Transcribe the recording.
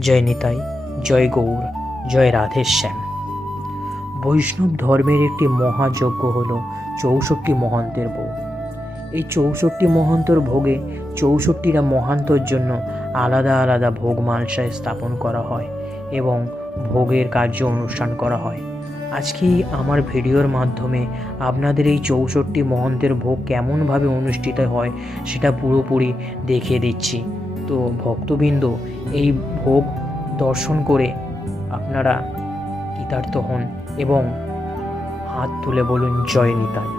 জয় নিতাই, জয় গৌর, জয় রাধেশ্যাম। বৈষ্ণব ধর্মের একটি মহাযজ্ঞ হল ৬৪ মহন্তের ভোগ। এই ৬৪ মহন্তর ভোগে ৬৪টা মহান্তর জন্য আলাদা আলাদা ভোগ মালসায় স্থাপন করা হয় এবং ভোগের কার্য অনুষ্ঠান করা হয়। আজকে আমার ভিডিওর মাধ্যমে আপনাদের এই ৬৪ মহন্তের ভোগ কেমনভাবে অনুষ্ঠিত হয় সেটা পুরোপুরি দেখিয়ে দিচ্ছি। তো ভক্তবৃন্দ, এই ভোগ দর্শন করে আপনারা কৃতার্থ হন এবং হাত তুলে বলুন জয় নিতাই।